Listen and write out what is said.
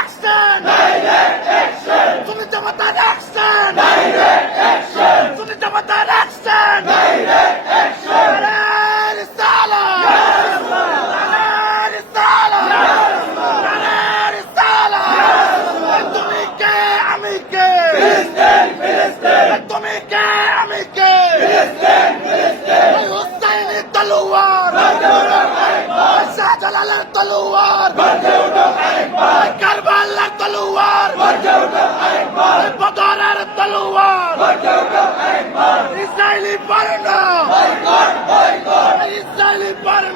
action! Direct action! Sunni Jamaat action! Direct action! Sunni Jamaat action! Direct action! Nare Risala! Ya Rasulullah! Nare Risala! Ya Rasulullah! Nare Risala! Ya Rasulullah! তুমি কে আমি কে ফিলিস্তিন ফিলিস্তিন তুমি কে আমি কে ফিলিস্তিন ফিলিস্তিন হুসাইনি তলোয়ার বাঁধে ওঠো আরেকবার শাহজালালের তলোয়ার বাঁধে ওঠো আরেকবার কারবালার তলোয়ার বাঁধে ওঠো আরেকবার বদরের তলোয়ার বাঁধে ওঠো আরেকবার ইসরায়েলি পর্ণ বয়কট বয়কট ইসরায়েলি পর্ণ